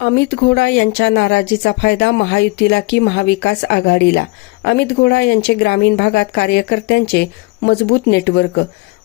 अमित घोडा यांच्या नाराजीचा फायदा महायुतीला की महाविकास आघाडीला? अमित घोडा यांचे ग्रामीण भागात कार्यकर्त्यांचे मजबूत नेटवर्क.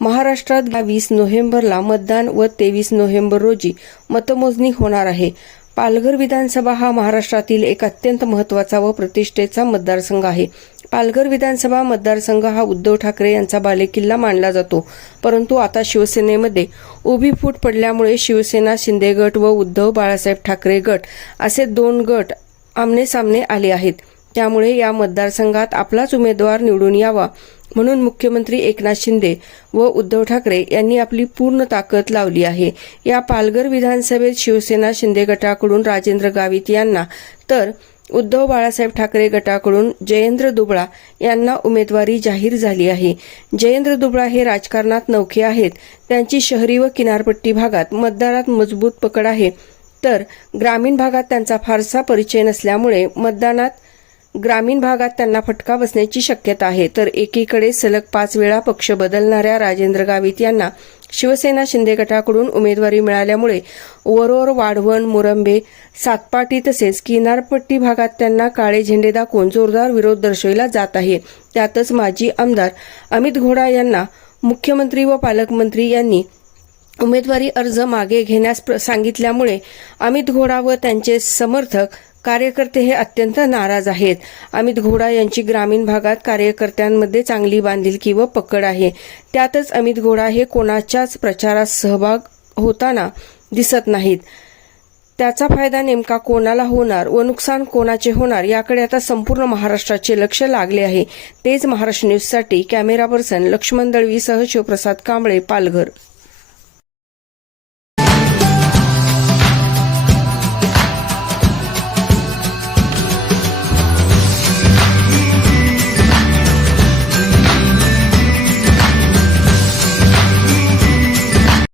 महाराष्ट्रात वीस नोव्हेंबरला मतदान व तेवीस नोव्हेंबर रोजी मतमोजणी होणार आहे. पालघर विधानसभा हा महाराष्ट्रातील एक अत्यंत महत्त्वाचा व प्रतिष्ठेचा मतदारसंघ आहे. पालघर विधानसभा मतदारसंघ हा उद्धव ठाकरे यांचा बालेकिल्ला मानला जातो. परंतु आता शिवसेनेमध्ये उभी फूट पडल्यामुळे शिवसेना शिंदे गट व उद्धव बाळासाहेब ठाकरे गट असे दोन गट आमने सामने आले आहेत. त्यामुळे या मतदारसंघात आपलाच उमेदवार निवडून यावा म्हणून मुख्यमंत्री एकनाथ शिंदे व उद्धव ठाकरे यांनी आपली पूर्ण ताकद लावली आहे. या पालघर विधानसभेत शिवसेना शिंदे गटाकडून राजेंद्र गावित यांना तर उद्धव बाळासाहेब ठाकरे गटाकडून जयेंद्र दुबळा यांना उमेदवारी जाहीर झाली आहे. जयेंद्र दुबळा हे राजकारणात नौखे आहेत. त्यांची शहरी व किनारपट्टी भागात मतदारात मजबूत पकड आहे. तर ग्रामीण भागात त्यांचा फारसा परिचय नसल्यामुळे मतदानात ग्रामीण भागात त्यांना फटका बसण्याची शक्यता आहे. तर एकीकडे सलग पाच वेळा पक्ष बदलणाऱ्या राजेंद्र गावित यांना शिवसेना शिंदे गटाकडून उमेदवारी मिळाल्यामुळे वरोर वाढवण मुरंबे सातपाटी तसेच किनारपट्टी भागात त्यांना काळे झेंडे दाखवून जोरदार विरोध दर्शविला जात आहे. त्यातच माजी आमदार अमित घोडा यांना मुख्यमंत्री व पालकमंत्री यांनी उमेदवारी अर्ज मागे घेण्यास प्र- सांगितल्यामुळे अमित घोडा व त्यांचे समर्थक कार्यकर्ते हे अत्यंत नाराज आहेत. अमित घोडा यांची ग्रामीण भागात कार्यकर्त्यांमध्ये चांगली बांधिलकी व पकड आहे. त्यातच अमित घोडा हे कोणाच्याच प्रचारात सहभाग होताना दिसत नाहीत. त्याचा फायदा नेमका कोणाला होणार व नुकसान कोणाचे होणार याकडे आता संपूर्ण महाराष्ट्राचे लक्ष लागले आहे. तेच महाराष्ट्र न्यूजसाठी कॅमेरा पर्सन लक्ष्मण दळवीसह शिवप्रसाद कांबळे पालघर.